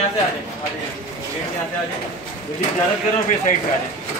یہاں سے آ جائیں, گیٹ یہاں سے آ جائیں, جلدی زیارت کرو پھر سائڈ پہ آ جائیں.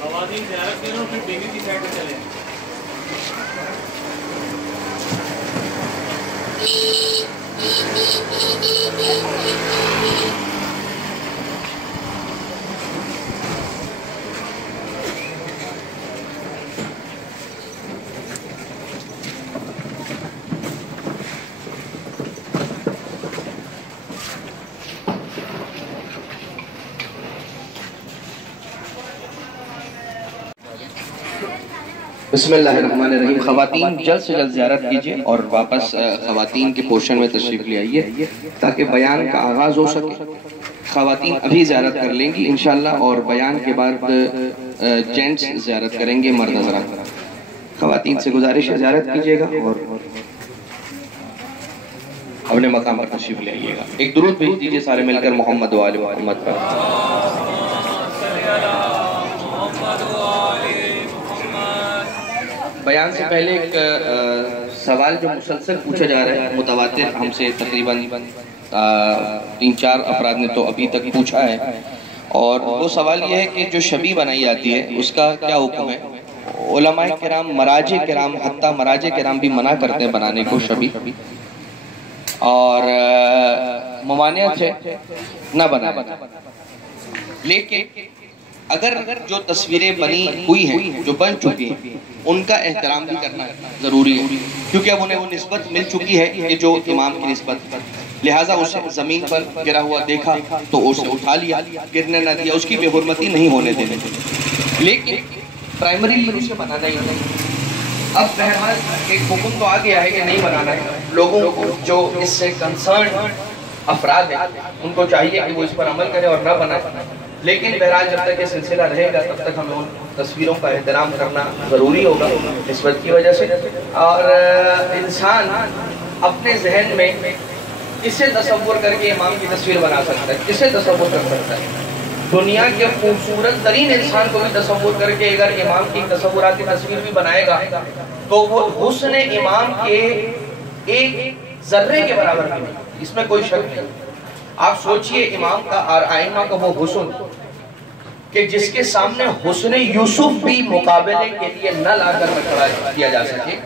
خواتین زیارت کرو پھر بیوی کی سائڈ پہ چلے جائیں. بسم اللہ الرحمن الرحیم. خواتین جلد سے جلد زیارت کیجئے اور واپس خواتین کے پورشن میں تشریف لے آئیے تاکہ بیان کا آغاز ہو سکے. خواتین ابھی زیارت کر لیں گی انشاءاللہ اور بیان کے بعد جینٹس زیارت کریں گے, مرد حضرات. خواتین سے گزارش ہے زیارت کیجئے گا اور اپنے مقام پر تشریف لے آئیے گا. ایک درود بھیج دیجئے سارے مل کر محمد و آل محمد پر. بیان سے پہلے ایک سوال جو مسلسل پوچھا جا رہا ہے, متواتر ہم سے تقریباً 3-4 افراد نے تو ابھی تک پوچھا ہے, اور وہ سوال یہ ہے کہ جو شبی بنائی جاتی ہے اس کا کیا حکم ہے. علماء کرام, مراجع کرام, حتیٰ مراجع کرام بھی منع کرتے ہیں بنانے کو شبی, اور ممانعت ہے نہ بنائیں. لیکن اگر جو تصویریں بنی ہوئی ہیں, جو بن چکی ہیں, ان کا احترام بھی کرنا ضروری ہے, کیونکہ اب انہیں وہ نسبت مل چکی ہے کہ جو امام کی نسبت, لہٰذا اسے زمین پر گرا ہوا دیکھا تو اسے اٹھا لیا, گرنے نہ دیا, اس کی بے حرمتی نہیں ہونے دینے. لیکن پرائمری اسے بنانا ہی نہیں. اب بہرحال ایک حکم تو آ گیا ہے کہ نہیں بنانا ہے. لوگوں کو جو اس سے کنسرن افراد ہیں ان کو چاہیے کہ وہ اس پر عمل کریں اور نہ بنائیں. لیکن بہرحال جب تک یہ سلسلہ رہے گا تب تک ہمیں ان تصویروں کا احترام کرنا ضروری ہوگا نسبت کی وجہ سے. اور انسان اپنے ذہن میں کسے تصور کر کے امام کی تصویر بنا سکتا ہے, کسے تصور کر سکتا ہے. دنیا کے خوبصورت ترین انسان کو بھی تصور کر کے اگر امام کی تصوراتی تصویر بھی بنائے گا تو وہ حسن امام کے ایک ذرے کے برابر بھی نہیں, اس میں کوئی شک نہیں. آپ سوچئے امام کا اور آئمہ کا وہ حسن کہ جس کے سامنے حسن یوسف بھی مقابلے کے لیے نہ لا کر کھڑا کیا جا سکے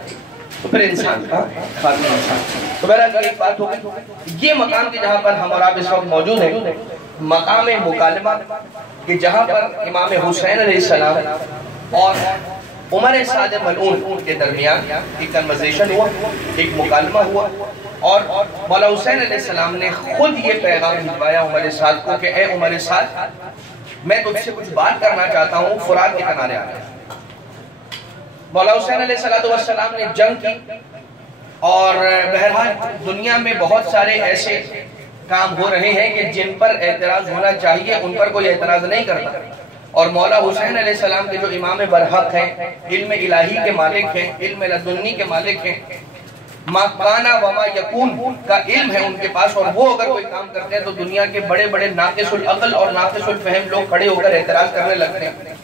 تو پھر انسان کا خاتمہ انسان. تو بہرحال ایک بات ہوگی, یہ مقام کے جہاں پر ہم اور آپ اس وقت موجود ہیں, مقام مکالمہ کہ جہاں پر امام حسین علیہ السلام اور عمر سعد ملعون کے درمیان ایک کنورسیشن ہوا, ایک مکالمہ ہوا, اور مولا حسین علیہ السلام نے خود یہ پیغام بھجوایا عمر سعد کو کہ اے عمر سعد, میں تجھ سے کچھ بات کرنا چاہتا ہوں, فرات کے کنارے آ گئے. مولا حسین علیہ السلام نے جنگ کی, اور بہرحال دنیا میں بہت سارے ایسے کام ہو رہے ہیں کہ جن پر اعتراض ہونا چاہیے ان پر کوئی اعتراض نہیں کرتا. اور مولا حسین علیہ السلام کے جو امام برحق ہیں, علم الہی کے مالک ہیں, علم لدنی کے مالک ہیں, ما کانا وما یکون کا علم ہے ان کے پاس, اور وہ اگر کوئی کام کرتے ہیں تو دنیا کے بڑے بڑے ناقص العقل اور ناقص الفہم لوگ کھڑے ہو کر اعتراض کرنے لگتے ہیں.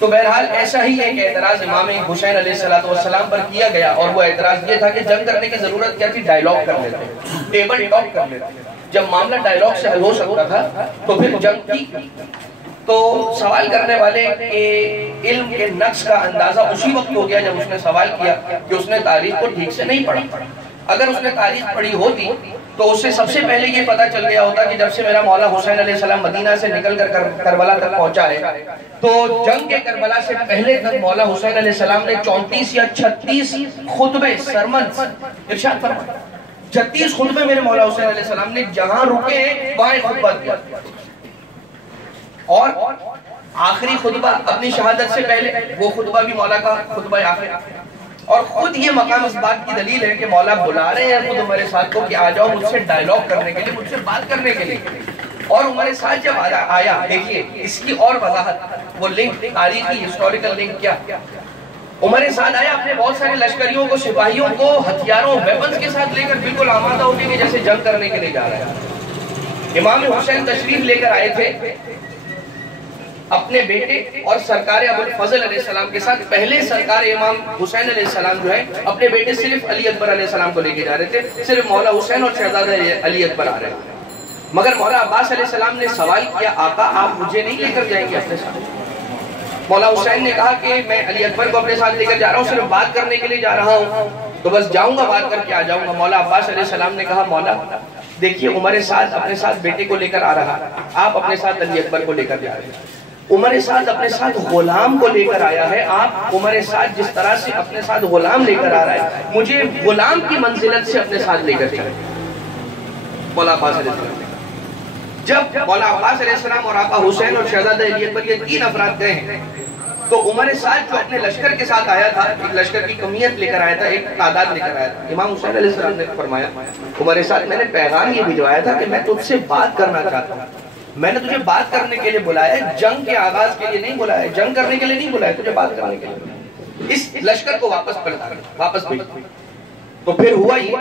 تو بہرحال ایسا ہی ہے کہ اعتراض امام حسین علیہ السلام پر کیا گیا, اور وہ اعتراض یہ تھا کہ جنگ کرنے کی ضرورت کیا تھی, ڈائیلاگ کر لیتے, ٹیبل ٹاک کر لیتے. جب معاملہ ڈائیلاگ سے حل ہو سکتا تھا تو پھر جنگ کی. تو سوال کرنے والے کے علم کے نقص کا اندازہ اسی وقت ہو گیا جب اس نے سوال کیا کہ اس نے تاریخ کو ٹھیک سے نہیں پڑھا. اگر اس نے تاریخ پڑھی ہوتی تو اس سے سب سے پہلے یہ پتا چل گیا ہوتا کہ جب سے میرا مولا حسین علیہ السلام مدینہ سے نکل کر کربلا تک پہنچا ہے تو جنگ کے کربلا سے پہلے تک مولا حسین علیہ السلام نے 34 یا 36 خطبے سرمنز ارشاد فرمائے. 36 خطبے میرے مولا حسین علیہ السلام نے جہاں رکے ہیں وہاں خطبہ دیا, اور آخری خطبہ اپنی شہادت سے پہلے وہ خطبہ بھی مولا کا خطبہ آخر, اور خود یہ مقام اس بات کی دلیل ہے کہ مولا بلا رہے ہیں خود عمر سعد کو کہ آ جاؤ مجھ سے ڈائیلاگ کرنے کے لیے، مجھ سے بات کرنے کے لیے. اور عمر سعد جب آیا، دیکھیے اس کی اور وضاحت، وہ لنک تاریخی ہسٹوریکل لنک کیا. عمر سعد آیا اپنے بہت سارے لشکریوں کو، سپاہیوں کو ہتھیاروں ویپنز کے ساتھ لے کر بالکل آمادہ ہو کے جیسے جنگ کرنے کے لیے جا رہا ہے. امام حسین تشریف لے کر آئے تھے اپنے بیٹے اور سرکار ابو الفضل علیہ السلام کے ساتھ. پہلے سرکار امام حسین علیہ السلام جو ہے اپنے بیٹے صرف علی اکبر علیہ السلام کو لے کے جا رہے تھے، صرف مولا حسین اور شہزادہ علی اکبر آ رہے تھے. مگر مولا عباس علیہ السلام نے سوال کیا، آقا آپ مجھے نہیں لے کر جائیں گے اپنے ساتھ؟ مولا حسین نے کہا کہ میں علی اکبر کو اپنے ساتھ لے کر جا رہا ہوں، صرف بات کرنے کے لیے جا رہا ہوں، تو بس جاؤں گا بات کر کے آ جاؤں گا. مولا عباس علیہ السلام نے کہا مولا دیکھیے عمر سعد اپنے ساتھ بیٹے کو لے کر آ رہا، آپ اپنے ساتھ علی اکبر کو لے کر جا رہے ہیں. عمر سعد اپنے ساتھ غلام کو لے کر آیا ہے، آپ عمر سعد جس طرح سے اپنے ساتھ غلام لے کر آ رہا ہے مجھے غلام کی منزلت سے اپنے ساتھ لے کر چلے. مولا عباس علیہ السلام جب مولا عباس علیہ السلام اور آقا حسین اور شہزادہ علی اکبر یہ تین افراد گئے ہیں تو عمر سعد جو اپنے لشکر کے ساتھ آیا تھا، ایک لشکر کی کمیت لے کر آیا تھا، ایک تعداد لے کر آیا تھا. امام حسین علیہ السلام نے فرمایا عمر سعد میں نے پیغام یہ بھجوایا تھا کہ میں تجھ سے بات کرنا چاہتا ہوں، میں نے تجھے بات کرنے کے لیے بلایا ہے، جنگ کے آغاز کے لیے نہیں بلایا ہے، جنگ کرنے کے لیے نہیں بلایا، تجھے بات کرنے کے لیے. اس لشکر کو واپس بھیج. تو پھر ہوا یہ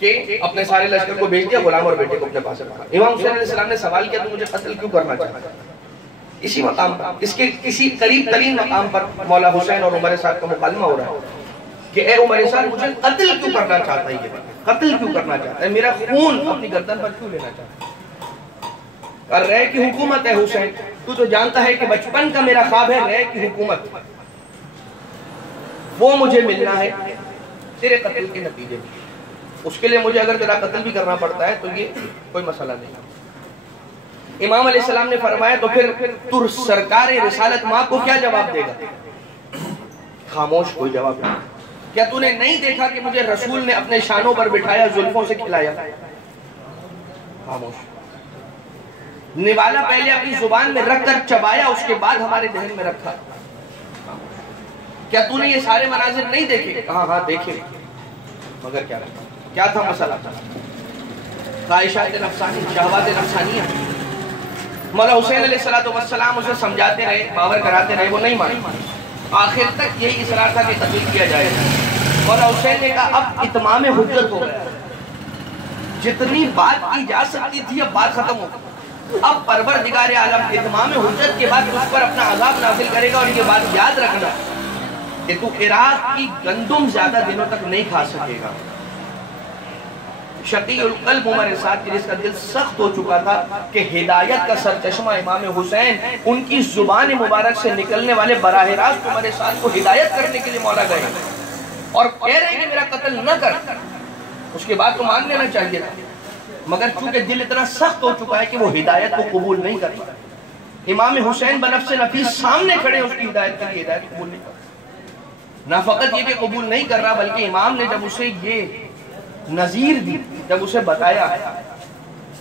کہ اپنے سارے لشکر کو بھیج دیا، غلام اور بیٹے کو اپنے پاس رکھا. امام حسین علیہ السلام نے سوال کیا تو مجھے قتل کیوں کرنا چاہتا ہے؟ اسی مقام پر، اس کے کسی قریب ترین مقام پر مولا حسین اور عمر سعد کا مکالمہ ہو رہا ہے کہ اے عمر سعد مجھے قتل کیوں کرنا چاہتا ہے؟ یہ قتل کیوں کرنا چاہتا ہے؟ میرا خون اپنی گردن پر کیوں لینا چاہتا ہے؟ اور رے کی حکومت ہے حسین، تو جانتا ہے کہ بچپن کا میرا خواب ہے رے کی حکومت، وہ مجھے ملنا ہے تیرے قتل کے نتیجے میں. اس کے لیے مجھے اگر تیرا قتل بھی کرنا پڑتا ہے تو یہ کوئی مسئلہ نہیں. امام علیہ السلام نے فرمایا تو پھر تو سرکار رسالت ماں کو کیا جواب دے گا؟ خاموش، کوئی جواب نہیں. کیا تو نے نہیں دیکھا کہ مجھے رسول نے اپنے شانوں پر بٹھایا، زلفوں سے کھلایا؟ خاموش. نوالا پہلے اپنی زبان میں رکھ کر چبایا، اس کے بعد ہمارے دہن میں رکھا. کیا تو نے یہ سارے مناظر نہیں دیکھے؟ ہاں دیکھے. مگر کیا تھا مسئلہ؟ خواہشات نفسانی، شہوات نفسانیہ. مولا حسین علیہ السلام اسے سمجھاتے رہے، باور کراتے رہے، وہ نہیں مانی. آخر تک یہی اصرار تھا کہ قتل کیا جائے. مولا حسین نے کہا اب اتمام حجت ہو گیا، جتنی بات کی جا سکتی تھی اب بات ختم ہو گئی. اب پروردگار عالم اتمام حجت کے بعد اس پر اپنا عذاب نازل کرے گا. اور یہ بات یاد رکھنا کہ تو عراق کی گندم زیادہ دنوں تک نہیں کھا سکے گا. شقی القلب عمر سعد کی جس کا دل سخت ہو چکا تھا کہ ہدایت کا سرچشمہ امام حسین، ان کی زبان مبارک سے نکلنے والے براہ راست عمر سعد کو ہدایت کرنے کے لیے مولا گئے اور کہہ رہے ہیں کہ میرا قتل نہ کر. اس کے بعد تو مان لینا چاہیے تھا، مگر چونکہ دل اتنا سخت ہو چکا ہے کہ وہ ہدایت کو قبول نہیں کرتا. امام حسین بنفس نفیس سامنے کھڑے اس کی ہدایت کے لیے ہدایت قبول نہیں کرتا. نہ فقط یہ کہ قبول نہیں کر رہا بلکہ امام نے جب اسے یہ نظیر دی، جب اسے بتایا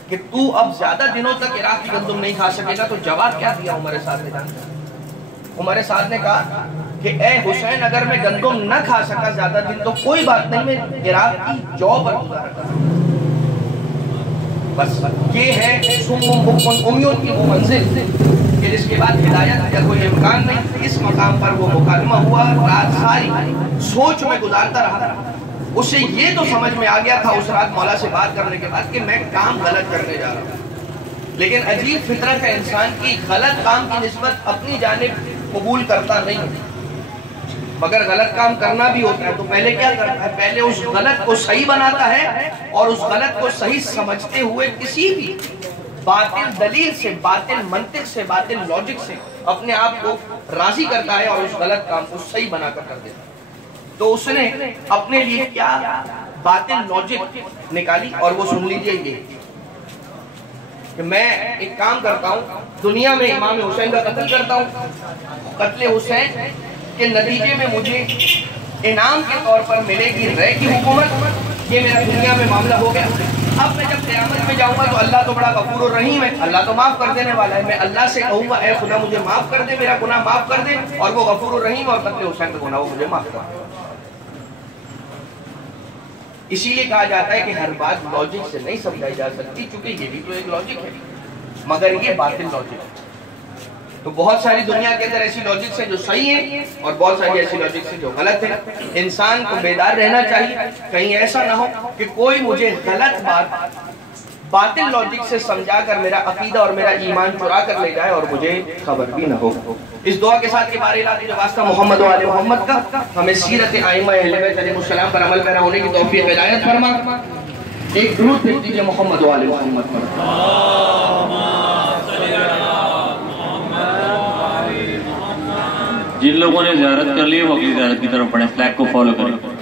کہ تو اب زیادہ دنوں تک عراق کی گندم نہیں کھا سکے گا، تو جواب کیا دیا عمر سعد نے جانتا؟ عمر سعد نے کہا کہ اے حسین اگر میں گندم نہ کھا سکا زیادہ دن تو کوئی بات نہیں، میں عراق کی جو پر گزارا کروں. بس یہ ہے امیوں کی وہ منزل کہ جس کے بعد ہدایت کا کوئی امکان نہیں. اس مقام پر وہ مکالمہ ہوا، رات ساری سوچ میں گزارتا رہا. اسے یہ تو سمجھ میں آ گیا تھا اس رات مولا سے بات کرنے کے بعد کہ میں کام غلط کرنے جا رہا ہوں. لیکن عجیب فطرت ہے انسان کی، غلط کام کی نسبت اپنی جانب قبول کرتا نہیں، مگر غلط کام کرنا بھی ہوتا ہے تو پہلے کیا کرتا ہے؟ پہلے اس غلط کو صحیح بناتا ہے اور اس غلط کو صحیح سمجھتے ہوئے کسی بھی باطل دلیل سے، باطل منطق سے، باطل لوجک سے اپنے آپ کو راضی کرتا ہے اور اس غلط کام کو صحیح بنا کر کر دیتا ہے. تو اس نے اپنے لیے کیا باطل لوجک نکالی اور وہ سن لیجئے یہ کہ میں ایک کام کرتا ہوں، دنیا میں امام حسین کا قتل کرتا ہوں، قتل حسین کے نتیجے میں مجھے انعام کے طور پر ملے گی رے کی حکومت. یہ میرا دنیا میں معاملہ ہو گیا. اب میں جب قیامت میں جاؤں گا تو اللہ تو بڑا غفور الرحیم ہے، اللہ تو معاف کر دینے والا ہے. میں اللہ سے کہوں گا اے خدا مجھے معاف کر دے، میرا گناہ معاف کر دے، اور وہ غفور الرحیم اور قتل حسین کا گناہ وہ مجھے معاف کر دے. اسی لیے کہا جاتا ہے کہ ہر بات لاجک سے نہیں سمجھائی جا سکتی، چونکہ یہ بھی تو ایک لاجک ہے، مگر یہ باطل لاجک ہے۔ تو بہت ساری دنیا کے اندر ایسی لاجکس ہیں جو صحیح ہیں اور بہت ساری ایسی لاجکس ہیں جو غلط ہیں۔ انسان کو بیدار رہنا چاہیے، کہیں ایسا نہ ہو کہ کوئی مجھے غلط بات باطل لاجک سے سمجھا کر میرا عقیدہ اور میرا ایمان چرا کر لے جائے اور مجھے خبر بھی نہ ہو۔ اس دعا کے ساتھ کے بارے جو واسطہ محمد و آل محمد کا، ہمیں سیرت ائمہ اہل بیت علیہ السلام پر عمل پیرا ہونے کی توفیق عنایت فرما۔ ایک درود بھیج دیجیے محمد و آل محمد پر۔ جن لوگوں نے زیارت کر لی وہ اگلی زیارت کی طرف پڑھیں، فلیگ کو فالو کریں۔